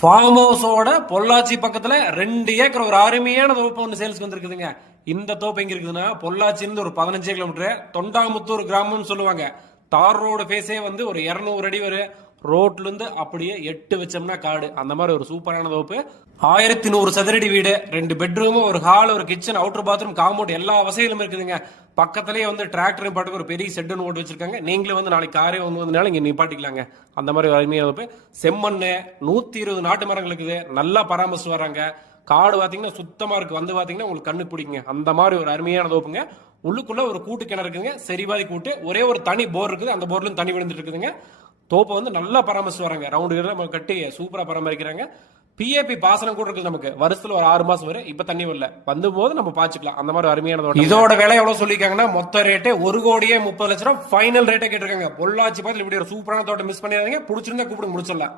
Form ஹவுஸோட Pollachi பக்கத்துல 2 acre ஒரு அருமையான தோப்பு ஒன்று சேல்ஸ்க்கு வந்திருக்குதுங்க. இந்த தோப்பு எங்க இருக்குதுன்னா பொள்ளாச்சியிலிருந்து ஒரு 15 கிலோமீட்டர் தொண்டாமுத்தூர் கிராமம்னு சொல்லுவாங்க. தார் ரோடு பேஸே வந்து ஒரு 200 அடி வரும். ரோட்ல இருந்து அப்படியே 8 வச்சோம்னா காடு. அந்த மாதிரி ஒரு சூப்பரான தோப்பு. 1100 சதுரடி வீடு, 2 பெட்ரூம், ஒரு ஹால், ஒரு கிச்சன், அவுட்டர் பாத்ரூம், காம்பவுண்ட் எல்லா வசதிகளும் இருக்குதுங்க. பக்கத்திலேயே வந்து டிராக்டர் பாட்டுக்கு ஒரு பெரிய ஷெட் ஒன்று ஓட்டு வச்சிருக்காங்க. நீங்களே வந்து நாளைக்கு காரே வந்ததுனால இங்க நிப்பாட்டிக்கலாங்க. அந்த மாதிரி ஒரு அருமையான தோப்பு. செம்மண்ணு 120 நாட்டு மரங்கள் இருக்குது. நல்லா பராமரிச்சு வராங்க. காடு பாத்தீங்கன்னா சுத்தமா இருக்கு. வந்து பாத்தீங்கன்னா உங்களுக்கு கண்ணு பிடிக்குங்க. அந்த மாதிரி ஒரு அருமையான தோப்புங்க. உள்ளுக்குள்ள ஒரு கூட்டு கிணறு இருக்குங்க. சரிவாதி கூட்டு. ஒரே ஒரு தனி போர் இருக்குது. அந்த போர்ல தண்ணி விழுந்துட்டு இருக்குதுங்க. தோப்பை வந்து நல்லா பராமரிச்சு வராங்க. ரவுண்டு கட்டி சூப்பரா பராமரிக்கிறாங்க. பிஏபி பாசனம் கூட இருக்குது. நமக்கு வருஷத்துல ஒரு 6 மாசம் வரும். இப்ப தண்ணி வரல, வந்து போது நம்ம பாச்சுக்கலாம். அந்த மாதிரி அருமையான தோட்டம். இதோட விலை எவ்வளவு சொல்லிருக்காங்கன்னா மொத்த ரேட்டு 1,30,30,00,000 ஃபைனல் ரேட்டை கேட்டிருக்காங்க. பொள்ளாச்சி பக்கத்துல இப்படி ஒரு சூப்பரான தோட்டம் மிஸ் பண்ணிடாதீங்க. பிடிச்சிருந்தா கூப்பிடுங்க, முடிச்சிடலாம்.